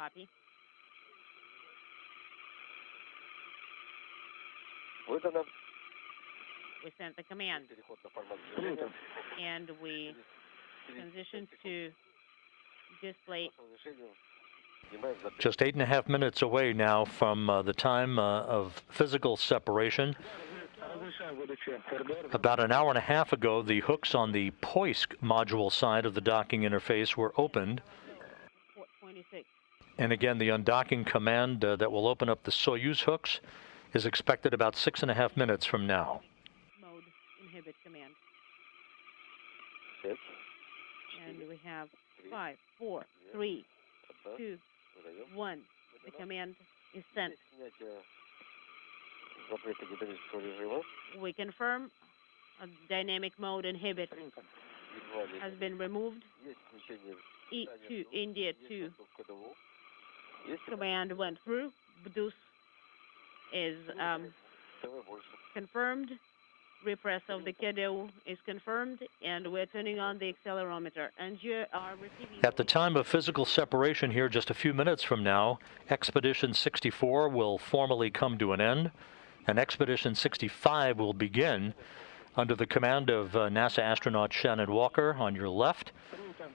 Copy. We sent the command. And we transition to display. Just 8.5 minutes away now from the time of physical separation. About an hour and a half ago, the hooks on the Poisk module side of the docking interface were opened. 26. And again, the undocking command that will open up the Soyuz hooks is expected about 6.5 minutes from now. Mode inhibit command. Yes. And we have 5, 4, 3, 2, 1. The command is sent. We confirm a dynamic mode inhibit has been removed. E2 India 2 command went through. Bdus is confirmed. Repress of the KDU is confirmed, and we're turning on the accelerometer. And you are receiving. At the time of physical separation here, just a few minutes from now, Expedition 64 will formally come to an end, and Expedition 65 will begin under the command of NASA astronaut Shannon Walker on your left.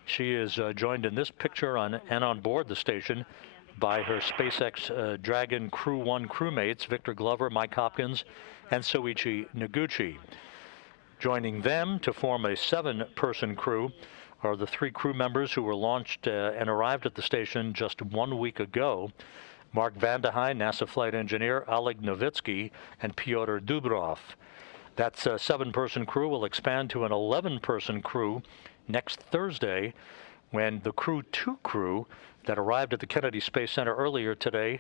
She is joined in this picture and on board the station by her SpaceX Dragon Crew 1 crewmates, Victor Glover, Mike Hopkins, and Soichi Noguchi. Joining them to form a 7-person crew are the 3 crew members who were launched and arrived at the station just 1 week ago: Mark Vande Hei, NASA flight engineer, Oleg Novitsky, and Pyotr Dubrov. That 7-person crew will expand to an 11-person crew next Thursday, when the Crew 2 crew that arrived at the Kennedy Space Center earlier today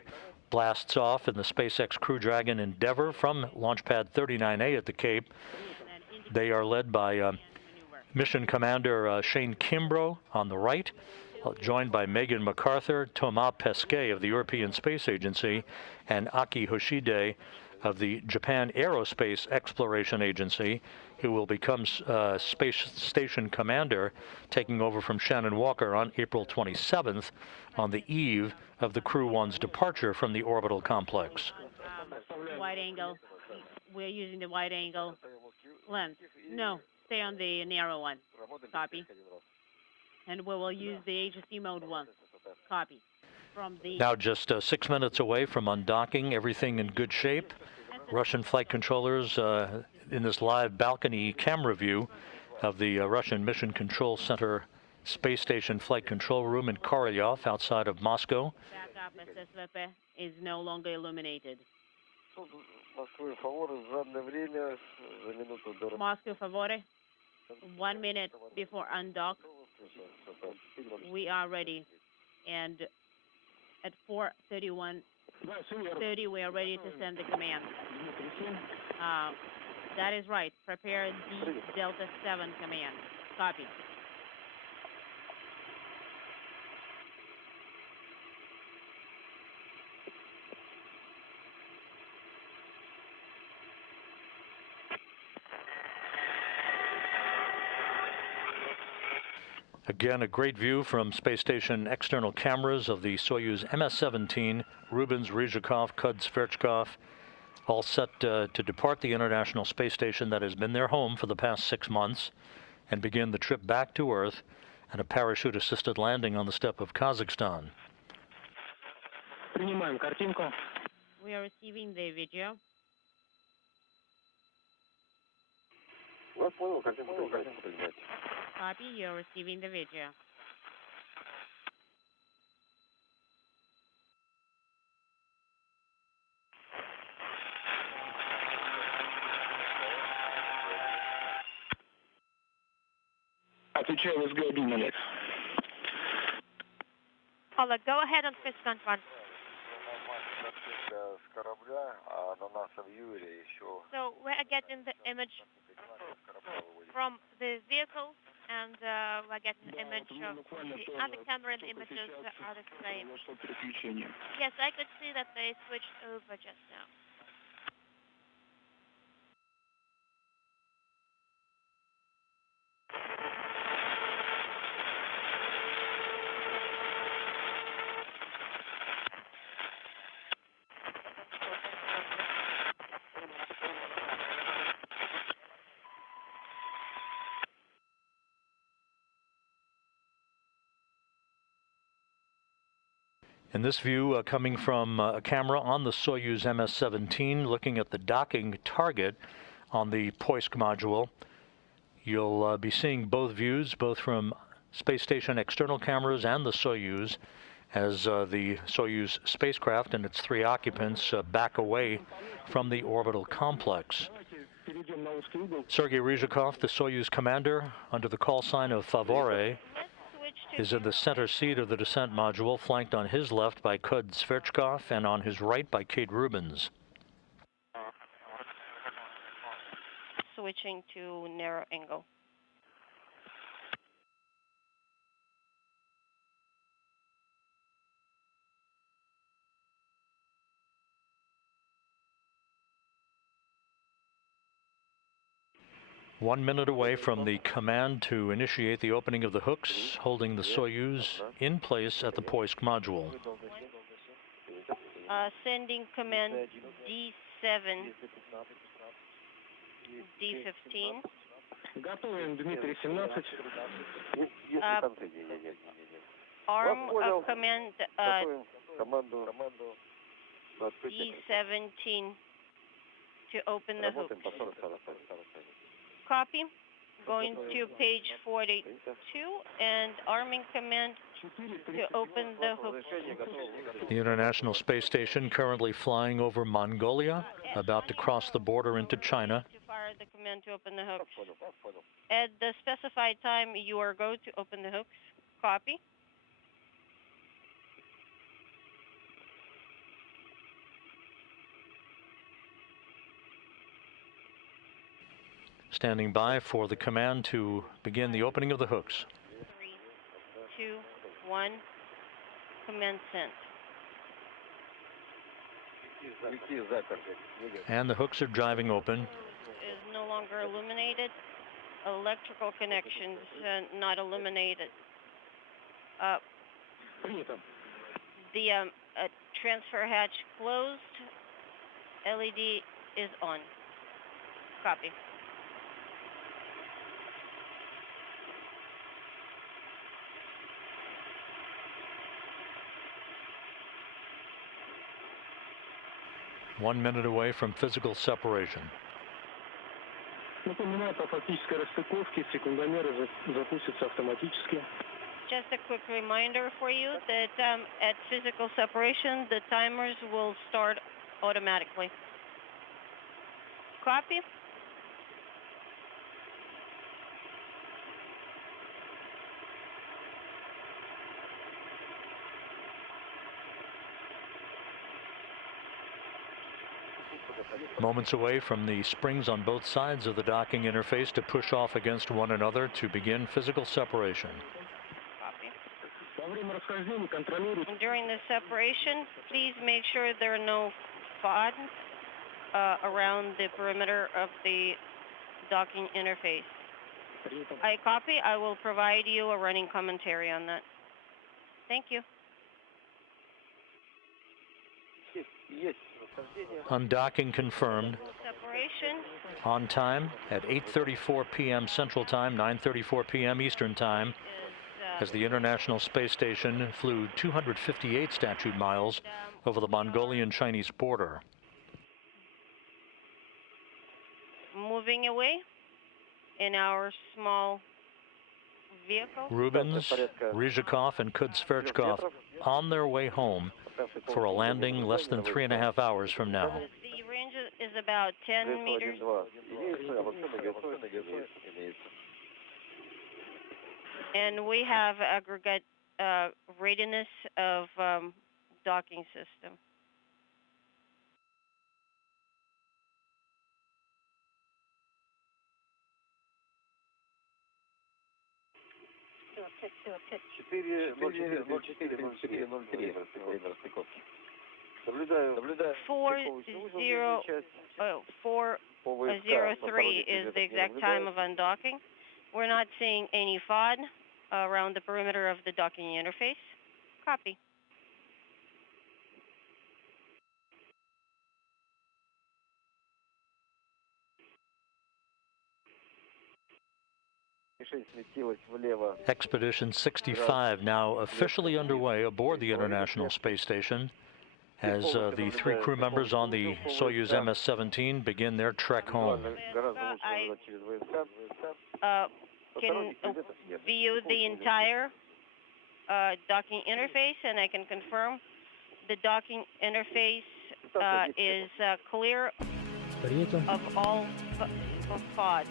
blasts off in the SpaceX Crew Dragon Endeavour from Launch Pad 39A at the Cape. They are led by Mission Commander Shane Kimbrough on the right, joined by Megan MacArthur, Thomas Pesquet of the European Space Agency, and Aki Hoshide of the Japan Aerospace Exploration Agency, who will become Space Station Commander, taking over from Shannon Walker on April 27th, on the eve of the Crew 1's departure from the orbital complex. Wide angle. We're using the wide angle lens. No, stay on the narrow one. Copy. And we will use the HSC mode 1. Copy. From the now just 6 minutes away from undocking, everything in good shape. Russian flight controllers in this live balcony camera view of the Russian Mission Control Center Space Station Flight Control Room in Korolyov outside of Moscow. Backup SSVP is no longer illuminated. Moscow Favore, 1 minute before undock, we are ready. And at 4:31:30, we are ready to send the command. That is right. Prepare the Delta 7 command. Copy. Again, a great view from space station external cameras of the Soyuz MS-17, Rubins, Ryzhikov, Kud, Sverchkov, all set to depart the International Space Station that has been their home for the past 6 months and begin the trip back to Earth and a parachute-assisted landing on the steppe of Kazakhstan. We are receiving the video. Copy, you're receiving the video. Отвечаю, let's go, 1 minute. Oleg, go ahead on fist confront. So we're getting the image from the vehicles, and we're getting the image of the other camera, and the images are the same. Yes, I could see that they switched over just now. And this view coming from a camera on the Soyuz MS-17 looking at the docking target on the Poisk module. You'll be seeing both views, both from space station external cameras and the Soyuz, as the Soyuz spacecraft and its 3 occupants back away from the orbital complex. Sergei Ryzhikov, the Soyuz commander, under the call sign of Favore, is in the center seat of the descent module, flanked on his left by Kud Sverchkov and on his right by Kate Rubins. Switching to narrow angle. One minute away from the command to initiate the opening of the hooks, holding the Soyuz in place at the Poisk module. Sending command D7, D15. Arm of command D17 to open the hooks. Copy. Going to page 42 and arming command to open the hooks. The International Space Station currently flying over Mongolia, about to cross the border into China. To fire the command to open the hooks. At the specified time, you are going to open the hooks. Copy. Standing by for the command to begin the opening of the hooks. 3, 2, 1. Command sent. And the hooks are driving open. Is no longer illuminated. Electrical connections not illuminated. The transfer hatch closed. LED is on. Copy. One minute away from physical separation. Just a quick reminder for you that at physical separation, the timers will start automatically. Copy. Moments away from the springs on both sides of the docking interface to push off against one another to begin physical separation. And during the separation, please make sure there are no FOD around the perimeter of the docking interface. I copy. I will provide you a running commentary on that. Thank you. Undocking confirmed. Separation. On time at 8:34 p.m. Central Time, 9:34 p.m. Eastern Time, as the International Space Station flew 258 statute miles over the Mongolian-Chinese border. Moving away in our small vehicle. Rubins, Ryzhikov, and Kudsverchkov on their way home for a landing less than 3.5 hours from now. The range is about 10 meters. And we have aggregate readiness of docking system. Four 403 is the exact time of undocking. We're not seeing any FOD around the perimeter of the docking interface. Copy. Expedition 65 now officially underway aboard the International Space Station as the 3 crew members on the Soyuz MS-17 begin their trek home. Can view the entire docking interface, and I can confirm the docking interface is clear of all pods.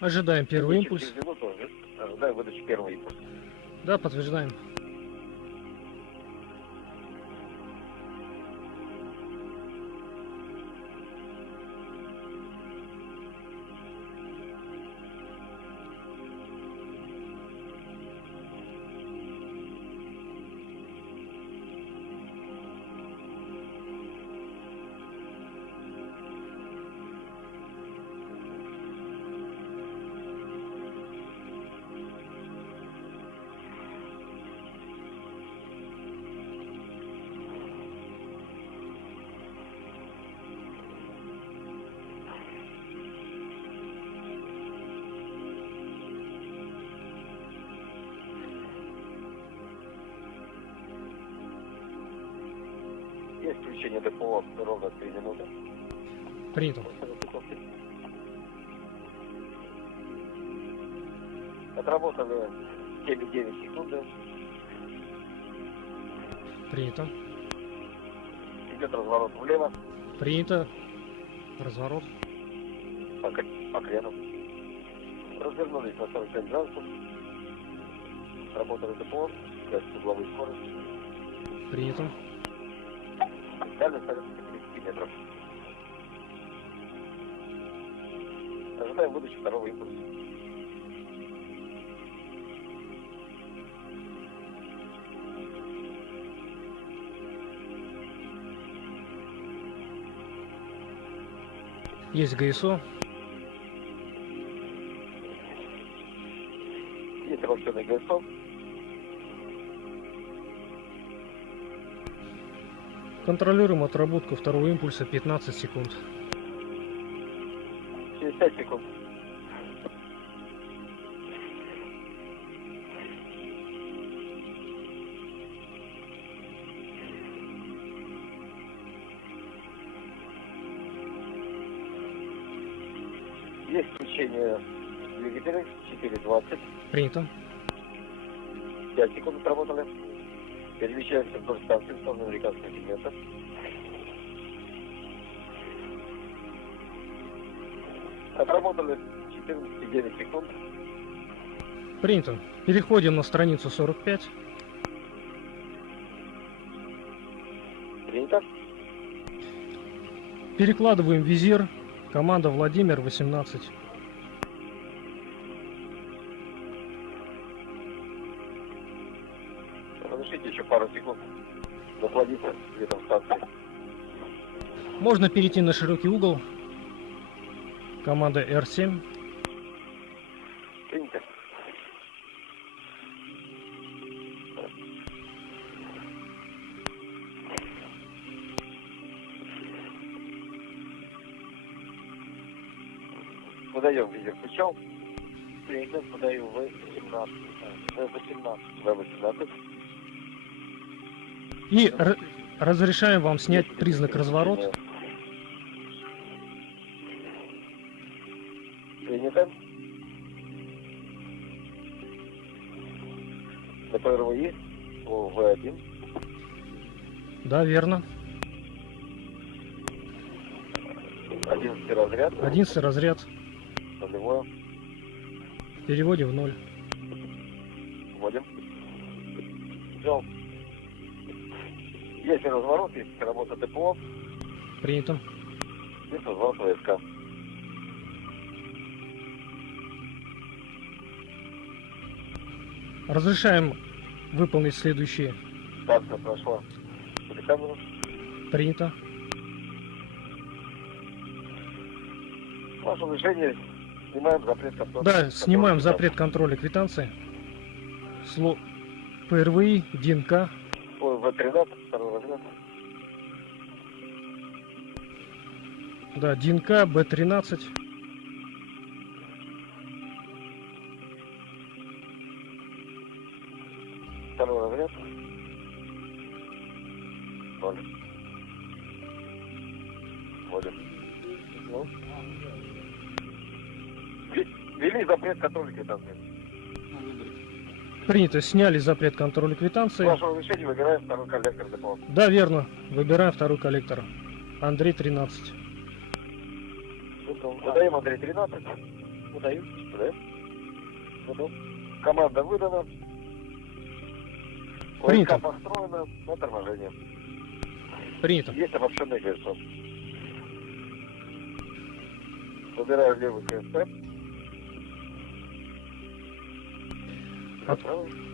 Ожидаем первый импульс. Через минуту ожидаем выдачи первого импульса. Да, подтверждаем. Есть включение ДПО ровно 3 минуты. Принято. Отработали 7,9 секунды. Принято. Идет разворот влево. Принято. Разворот. По крену. Развернулись на 45 градусов. Работали ДПО. Связь с угловой скоростью. Принято. Дальность 30 метров. Ожидаем выдачи второго импульса. Есть ГСО. Есть обобщенный ГСО. Контролируем отработку второго импульса 15 секунд. Через 5 секунд. Есть включение двигателя 4.20. Принято. 5 секунд отработали. Перемещаемся вдоль станции в сторону американского сегмента. Отработали 14,9 секунд. Принято. Переходим на страницу 45. Принято. Перекладываем визир. Команда Владимир 18. Разрешите еще пару секунд насладиться светом станции. Можно перейти на широкий угол. Команда R7. Принято. Выдаем визир включал. Принято. Выдаю В-17. В-18. И разрешаем вам снять признак разворот. Принято. ДПРВИ В1. Да, верно. 11 разряд. 11 разряд. Нулевое. Переводим в 0. Вводим. Взял. Есть разворот, есть работа ДПО. Принято. Есть разворот ВСК. Разрешаем выполнить следующие. Станция прошла. Телекамеру. Принято. Ваше движение Снимаем запрет контроля. Да, снимаем запрет контроля квитанции. ПРВИ, ДНК. В-13, второй разряд. Да, ДНК, Б-13. Второй разряд. 0. Вводим. Ну. Ввели запрет контроля квитанции. Принято, сняли запрет контроля квитанции. С вашего решения выбираем второй коллектор депо. Да, верно. Выбираем второй коллектор. Андрей 13. Выдаем Андрей 13. Выдаем. Выдаем. Команда выдана. Принято. ВК построена на торможение. Принято. Есть обобщенное кольцо. Выбираю левый КСП.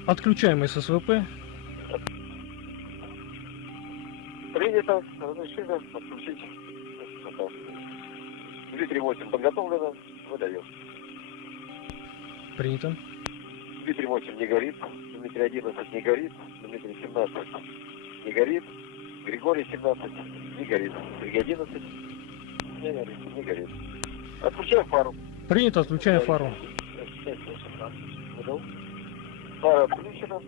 Отключаем ССВП. Принято. Разрешили подключить. 238 подготовлено. Выдаем. Принято. Дмитрий 8 не горит. Дмитрий 11 не горит. Дмитрий 17 не горит. Григорий 17 не горит. Григорий 11 не горит. Не горит. Отключаем фару. Принято, отключаем фару. Фара отключена.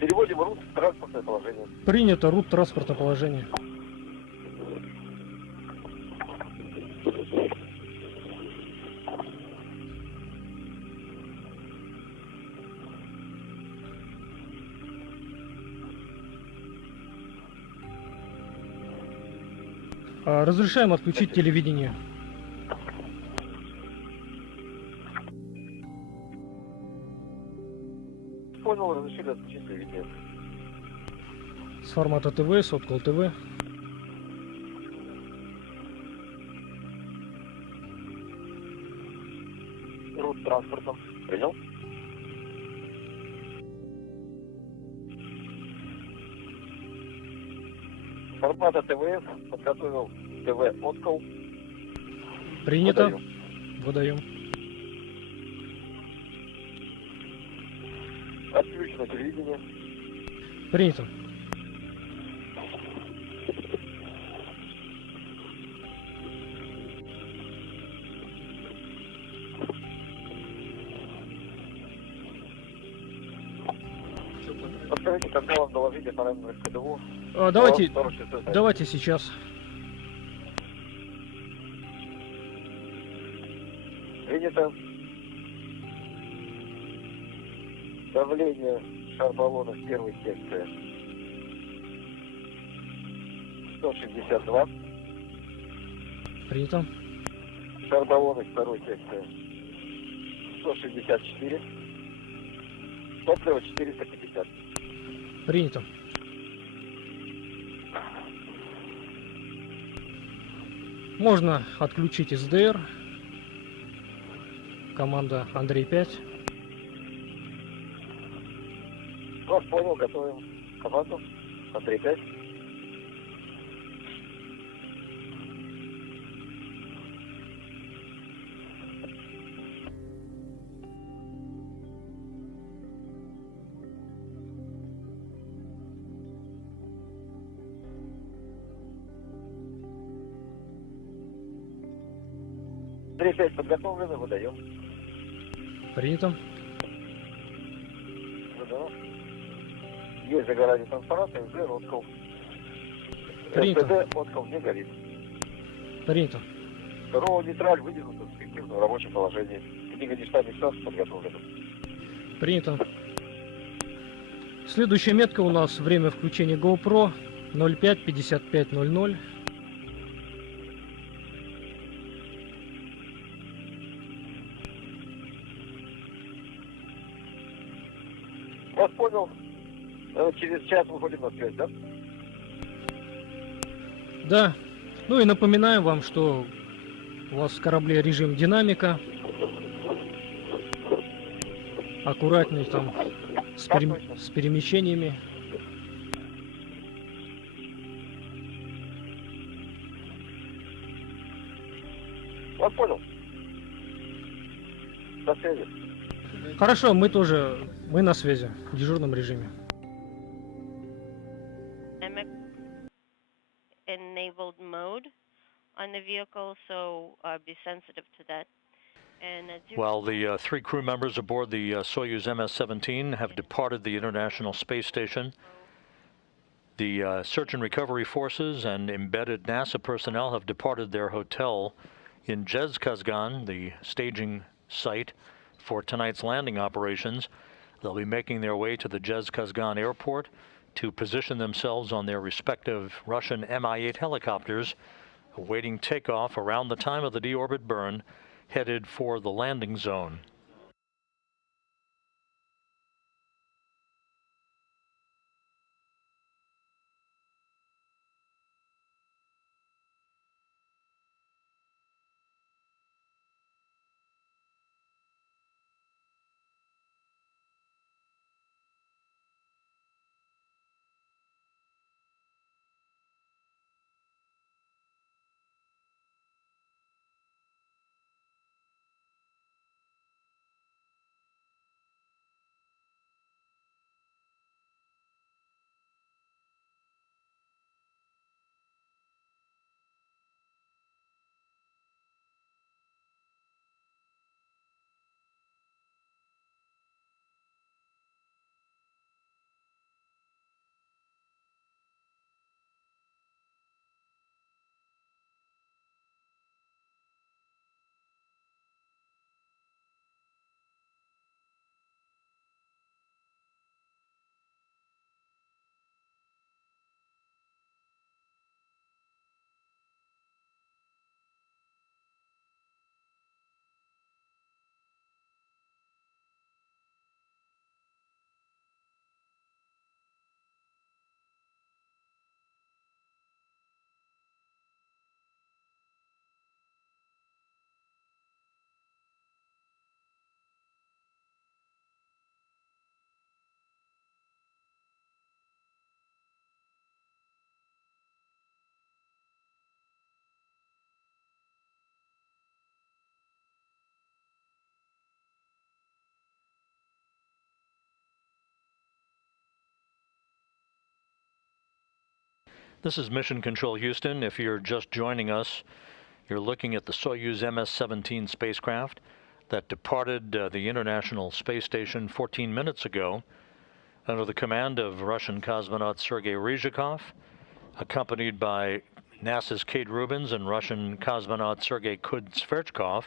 Переводим рут в транспортное положение. Принято, рут транспортное положение. Разрешаем отключить телевидение. Понял, разрешили отключить телевидение. С формата ТВ, соткал ТВ. Рут транспортом. Принял? Формата ТВС подготовил ТВ откол. Принято. Выдаем. Отключено телевидение. Принято. Подскажите, когда вам доложили параметры КДО? Давайте сейчас. Принято. Давление шар-баллона в первой секции 162. Принято. Шар-баллоны второй секции 164. Топливо 450. Принято. Можно отключить СДР. Команда Андрей 5. Вас понял, готовим команду. Андрей 5. Андрей 5 подготовлено, выдаем. Принято. Выдаем. Есть загорание транспаранта, СД, откол. Принято. СД, откол не горит. Принято. Второго нейтраль выдвинута в эффективном рабочем положении. Книга нештатных станций подготовлена. Принято. Следующая метка у нас время включения GoPro 05:55:00. Вас понял. Через час выходим на связь, да? Да. Ну и напоминаем вам, что у вас в корабле режим динамика. Аккуратней там с перемещениями. связи. Хорошо, мы на связи, в дежурном режиме. Enabled mode on the vehicle, so be sensitive to that. And While the three crew members aboard the Soyuz MS-17 have departed the International Space Station, the search and recovery forces and embedded NASA personnel have departed their hotel in Zhezkazgan, the staging site for tonight's landing operations. They'll be making their way to the Zhezkazgan airport to position themselves on their respective Russian Mi-8 helicopters, awaiting takeoff around the time of the deorbit burn, headed for the landing zone. This is Mission Control Houston. If you're just joining us, you're looking at the Soyuz MS-17 spacecraft that departed the International Space Station 14 minutes ago under the command of Russian cosmonaut Sergei Ryzhikov, accompanied by NASA's Kate Rubins and Russian cosmonaut Sergei Kudzverchkov.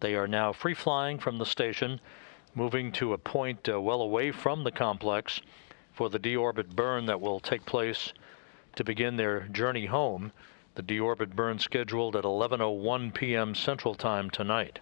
They are now free-flying from the station, moving to a point well away from the complex for the deorbit burn that will take place to begin their journey home. The deorbit burn scheduled at 11:01 p.m. Central Time tonight.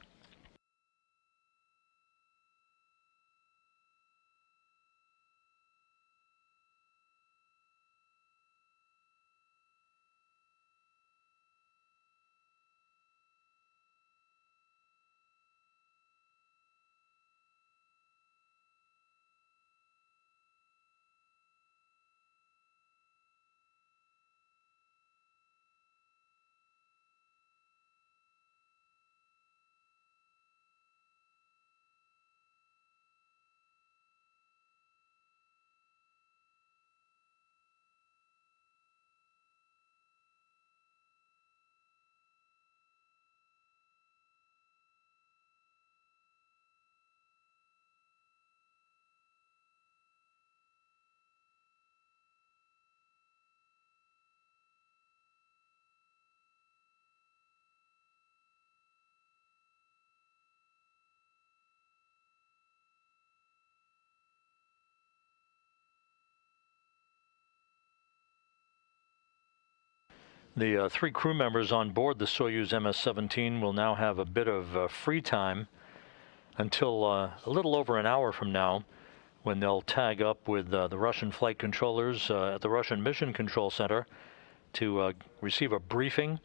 The three crew members on board the Soyuz MS-17 will now have a bit of free time until a little over an hour from now, when they'll tag up with the Russian flight controllers at the Russian Mission Control Center to receive a briefing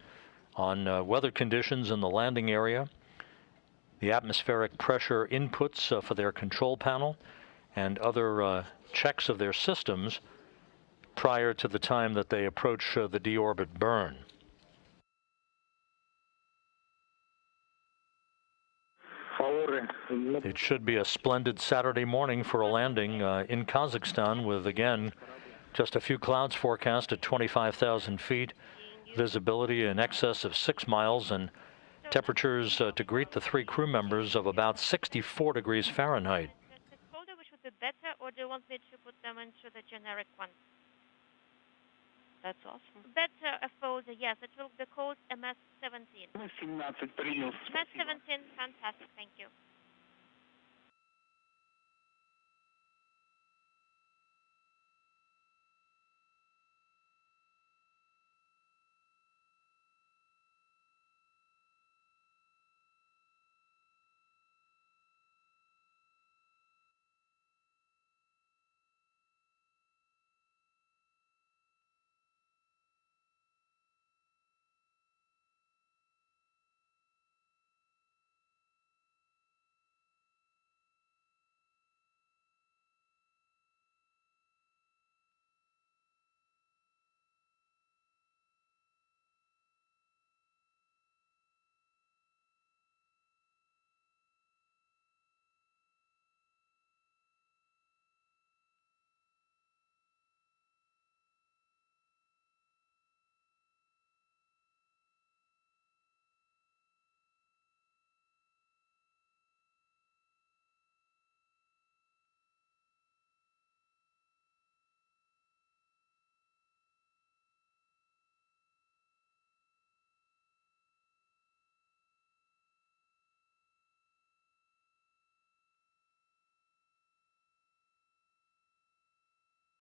on weather conditions in the landing area, the atmospheric pressure inputs for their control panel, and other checks of their systems prior to the time that they approach the deorbit burn. Favor It should be a splendid Saturday morning for a landing in Kazakhstan with, again, just a few clouds forecast at 25,000 feet, visibility in excess of 6 miles, and temperatures to greet the 3 crew members of about 64 degrees Fahrenheit. This folder, which would be better, or do you want me to put them into the generic one? That's awesome. Better a folder, yes. It will be called MS-17. MS-17, fantastic, thank you.